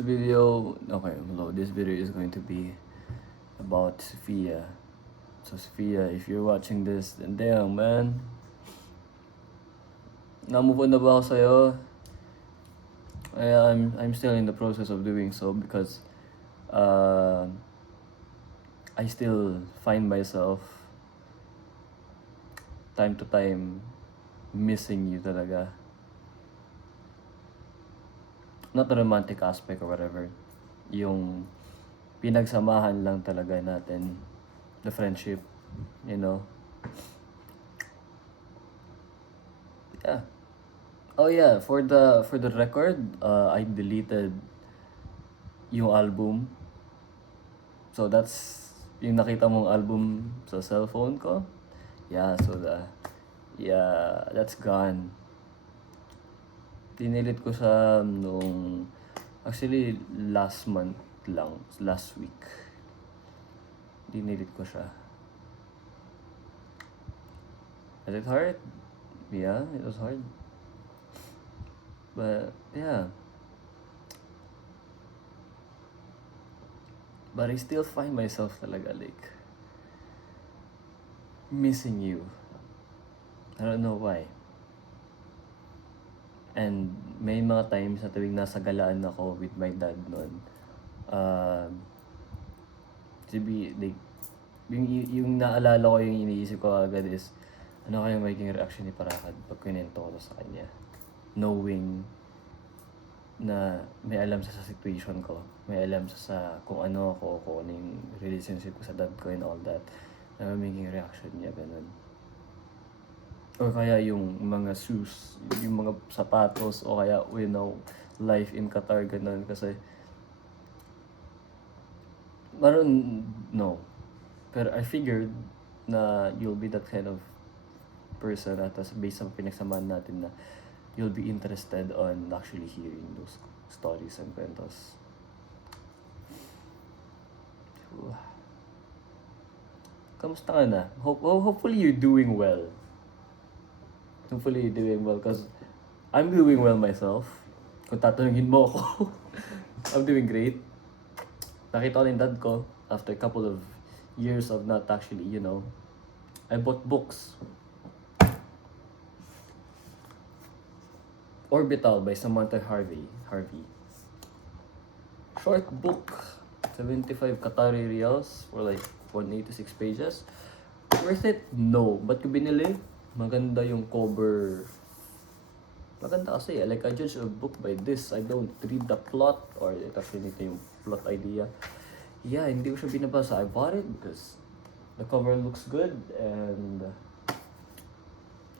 This video is going to be about Sophia. So Sophia, if you're watching this, then damn man. Na-move on na ba ako sa'yo? I'm still in the process of doing so because I still find myself time to time missing you talaga. Not the romantic aspect or whatever. Yung pinagsamahan lang talaga natin. The friendship, you know. Yeah. Oh yeah, for the record, I deleted yung album. So that's yung nakita mong album sa cellphone ko. Yeah, that's gone. Dinilit ko siya nung actually last week. Dinilit ko siya. Was it hard? Yeah, it was hard. But yeah. But I still find myself talaga like missing you. I don't know why. And may mga times na tuwing nasa galaan ako with my dad noon, like, yung naalala ko, yung iniisip ko agad is, ano kaya magiging reaction ni Parakad pag kinento ko sa kanya? Knowing na may alam sa situation ko, may alam sa kung ano ako, kung ano yung relationship ko sa dad ko and all that, na magiging reaction niya, ganun. Or kaya yung mga shoes, yung mga sapatos, o kaya, life in Qatar, ganun. Kasi, no. Pero I figured na you'll be that kind of person at based sa pinagsamahan natin na you'll be interested on actually hearing those stories and kwentos. Kamusta ka na? Hopefully you're doing well. Hopefully you're doing well because I'm doing well myself. Kung tatanungin mo ako, I'm doing great. Nakita ko yung dad ko after a couple of years of not actually, I bought books. Orbital by Samantha Harvey. Short book. 75 Qatari riyals for like 186 pages. Worth it? No. Ba't ko binili? Maganda yung cover. Maganda kasi. Like, I judge a book by this. I don't read the plot or it actually nito yung plot idea. Yeah, hindi ko siya binabasa. I bought it because the cover looks good and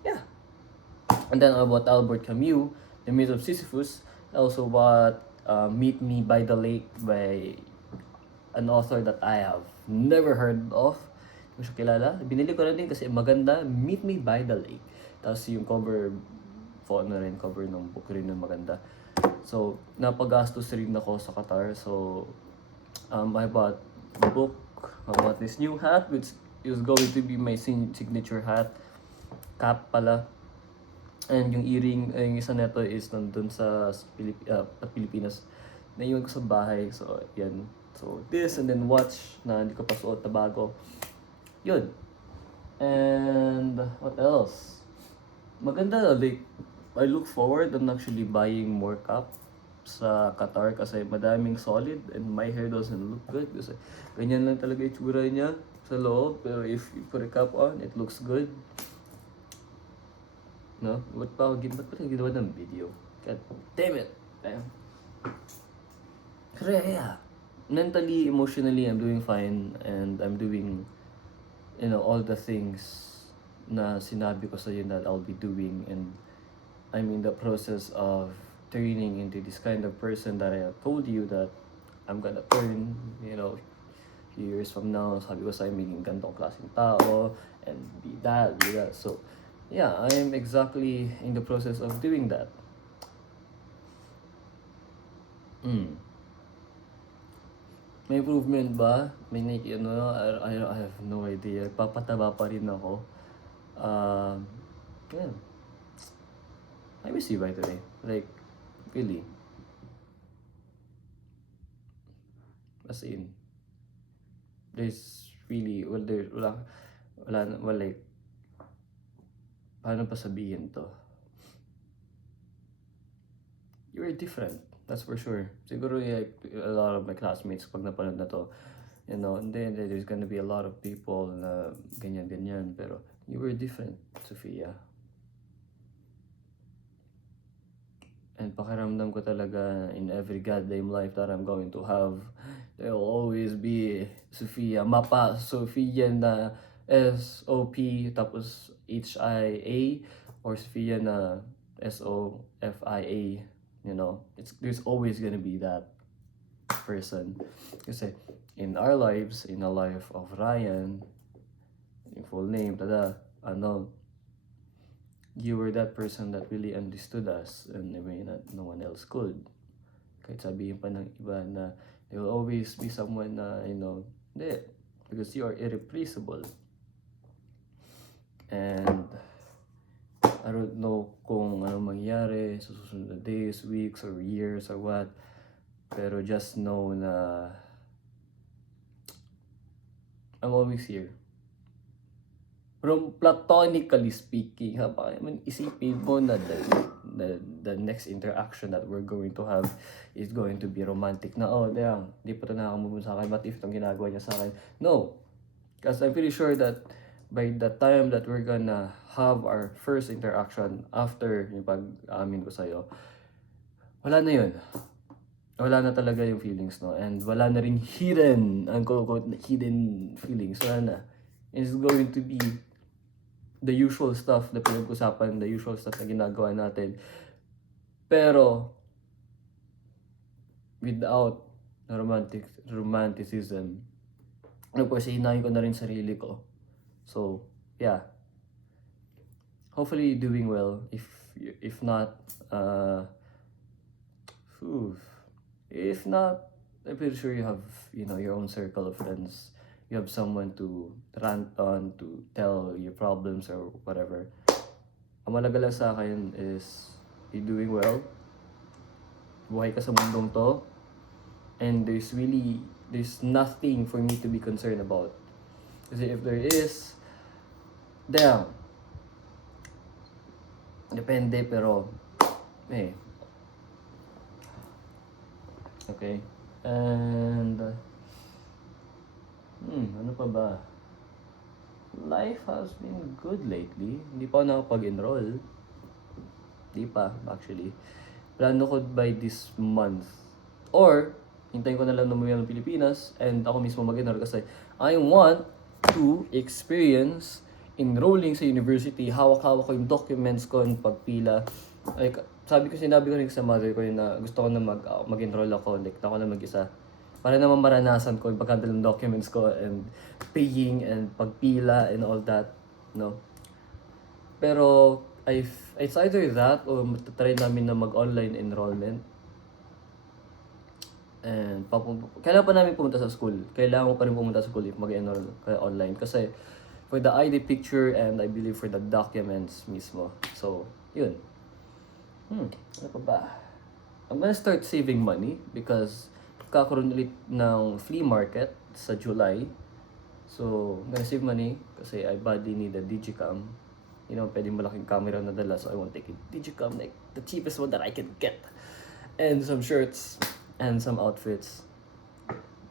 yeah. And then I bought Albert Camus, The Myth of Sisyphus. I also bought Meet Me by the Lake by an author that I have never heard of. Hindi ko siya kilala. Binili ko na din kasi maganda. Meet Me by the Lake. Tapos yung cover ng book rin na maganda. So, napagastos rin ako sa Qatar. So, I bought a book. I bought this new hat, which is going to be my signature hat. Cap pala. And yung earring, yung isa neto is nandun sa Pilipinas. Naiwan ko sa bahay. So, yan. So, this and then watch na hindi ko pa suot na bago. Yun. And what else? Maganda, like, I look forward on actually buying more cap sa Qatar kasi madaming solid and my hair doesn't look good kasi ganyan lang talaga itsura niya sa loob. Pero if you put a cap on, it looks good. No? Ba't pa ginawa ng video? God damn it! Damn. Pero yeah. Mentally, emotionally, I'm doing fine and I'm doing, all the things na sinabi ko sa iyo that I'll be doing, and I'm in the process of turning into this kind of person that I have told you that I'm gonna turn, few years from now. Sabi ko sa'yo, maging gantong klaseng tao and be that. So, yeah, I'm exactly in the process of doing that. May improvement ba? I have no idea. Papataba pa rin ako. Yeah. I miss you, by the way. Like, really. As in, there's really, well, well, like, paano pa sabihin to? You were different, that's for sure. Siguro, like, a lot of my classmates, pag napanood na to, you know, and then there's gonna be a lot of people na ganyan, pero you were different, Sophia. And pakiramdam ko talaga in every goddamn life that I'm going to have, there will always be Sophia. Mapa Sophia na S-O-P tapos H-I-A, or Sophia na S-O-F-I-A. You know, there's always gonna be that person. Kasi in our lives, in the life of Ryan, yung full name, you were that person that really understood us in a way that no one else could. Kahit sabihin pa ng iba na there will always be someone na, you know, hindi, because you are irreplaceable. And I don't know kung ano mangyari sa susunod na days, weeks, or years, or what, pero just know na I'm always here. From platonically speaking, isipin mo na the next interaction that we're going to have is going to be romantic na, oh, damn, di pa ito nakakamove sa akin, what if itong ginagawa niya sa akin? No. Because I'm pretty sure that by the time that we're gonna have our first interaction after yung pag-amin ko sa'yo, wala na yun. Wala na talaga yung feelings, no? And wala na rin hidden, unquote, hidden feelings. Wala na. It's going to be the usual stuff na pinag-usapan, the usual stuff na ginagawa natin. Pero, without romanticism, ano po, hinahin ko na rin sarili ko. So, yeah. Hopefully, you're doing well. If not, I'm pretty sure you have, you know, your own circle of friends. You have someone to rant on, to tell your problems or whatever. Ang malaga lang sa akin is you're doing well. Buhay ka sa mundong to. And there's nothing for me to be concerned about. Kasi if there is, damn. Depende, pero, okay. And, ano pa ba? Life has been good lately. Hindi pa ako nakapag-enroll. Hindi pa, actually. Plano ko by this month. Or, hintayin ko na lang umuwi ng Pilipinas and ako mismo mag-enroll kasi I want to experience enrolling sa university. Hawak-hawak ko yung documents ko and pagpila. Like, sinabi ko rin sa mother ko na gusto ko na mag-enroll ako. Like, ako na mag-isa. Para naman maranasan ko yung pagkandal ng documents ko and paying and pagpila and all that, no? Pero, it's either that or try namin na mag-online enrollment. And kailangan pa namin pumunta sa school. Kailangan ko pa rin pumunta sa school if mag-enroll online. Kasi for the ID picture and I believe for the documents mismo. So, yun. Ano pa ba? I'm gonna start saving money because kakaroon ulit ng flea market sa July. So, I'm gonna save money kasi I badly need a digicam. You know, pwedeng malaking camera na dala, so I won't take a digicam, like the cheapest one that I can get. And some shirts and some outfits.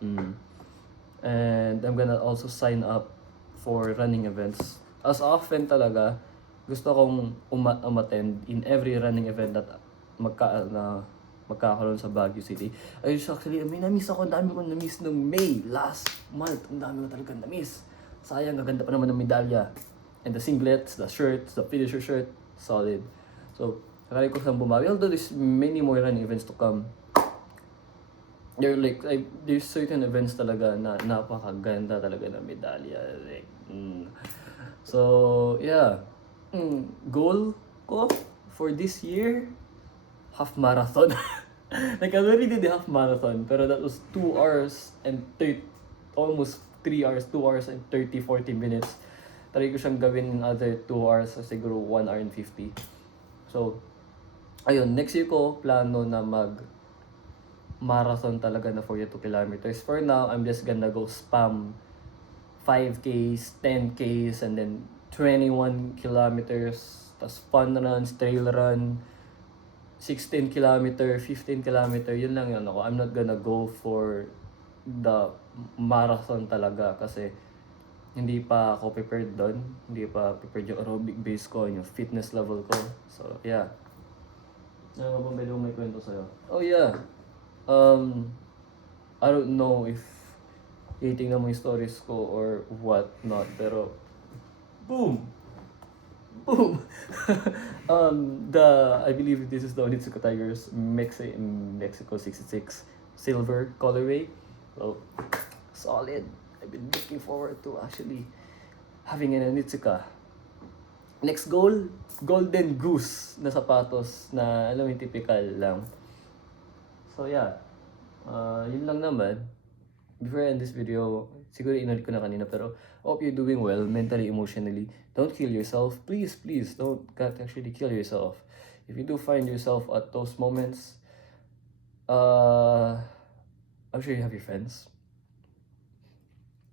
And I'm gonna also sign up for running events. As often talaga, gusto kong umattend in every running event that magkakaroon sa Baguio City. Actually, may na-miss ako. Ang dami ko na-miss nung May, last month. Ang dami ko talaga na-miss. Sayang, gaganda pa naman ng medalya. And the singlets, the shirts, the finisher shirt, solid. So, akala ko saan bumawi. Although there's many more running events to come. There's certain events talaga na napakaganda talaga ng medalya. So, yeah. Goal ko for this year, half marathon. Like, I already did the half marathon, pero that was 2 hours and almost 3 hours, 2 hours and 40 minutes. Try ko siyang gawin in other 2 hours, siguro 1 hour and 50. So, ayun, next year ko plano na marathon talaga na 42 kilometers. For now, I'm just gonna go spam 5Ks, 10Ks, and then 21 kilometers, tas fun runs, trail run, 16 kilometer, 15 kilometer, yun lang yun ako. I'm not gonna go for the marathon talaga kasi hindi pa ako prepared doon. Hindi pa prepared yung aerobic base ko, yung fitness level ko. So, yeah. Ano ba ba may kwento sa'yo? Oh, yeah. I don't know if titingnan mo yung stories ko or what not, pero boom! Boom! I believe this is the Onitsuka Tigers Mexico 66 silver colorway. So, solid. I've been looking forward to actually having an Onitsuka. Next goal, Golden Goose na sapatos na alam mo yung typical lang. So yeah, yun lang naman. Before I end this video, siguro inulit ko na kanina pero hope you're doing well mentally, emotionally. Don't kill yourself. Please, please don't actually kill yourself. If you do find yourself at those moments, I'm sure you have your friends.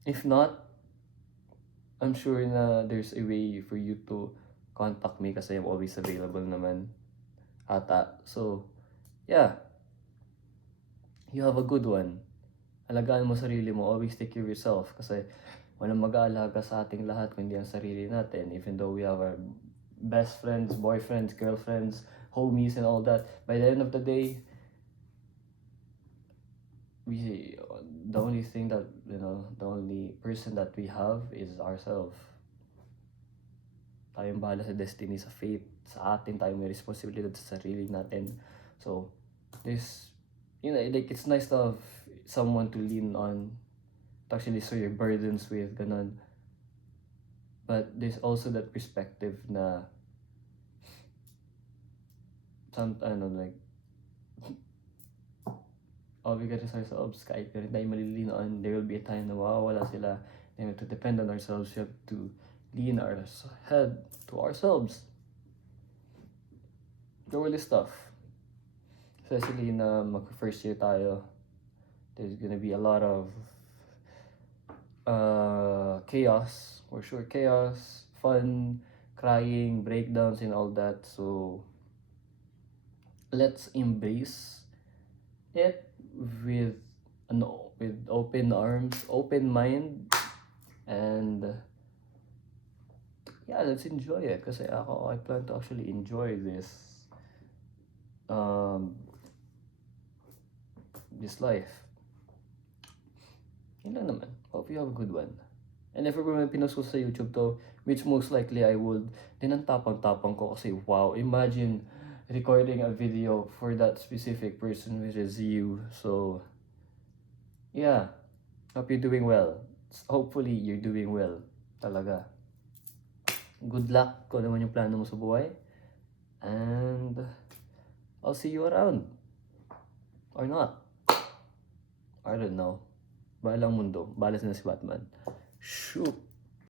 If not, I'm sure na there's a way for you to contact me kasi I'm always available naman ata. So, yeah. You have a good one. Alagaan mo sarili mo. Always take care of yourself kasi walang mag-aalaga sa ating lahat kundi ang sarili natin. Even though we have our best friends, boyfriends, girlfriends, homies, and all that, by the end of the day, the only thing that, the only person that we have is ourselves. Tayong bahala sa destiny, sa fate, sa atin. Tayo may responsibilidad sa sarili natin. So, like, it's nice to have someone to lean on, to actually share your burdens with, ganun. But there's also that perspective na like, obligated sa ourselves, kahit pero tayo malilin on, there will be a time na mawawala sila, and we have to depend on ourselves. We have to lean our head to ourselves. Go with this stuff. Especially na mag-first year tayo, there's gonna be a lot of chaos, for sure. Chaos, fun, crying, breakdowns, and all that. So, let's embrace it with open arms, open mind, and yeah, let's enjoy it. Kasi I plan to actually enjoy this this life. Yun lang naman. Hope you have a good one. And if ever may pinost ko sa YouTube to, which most likely I would, then ang tapang-tapang ko kasi wow, imagine recording a video for that specific person, which is you. So, yeah. Hope you're doing well. Hopefully, you're doing well. Talaga. Good luck kung naman yung plano mo sa buhay. And I'll see you around. Or not. I don't know. Bahalang mundo. Bahala na si Batman. Shoot.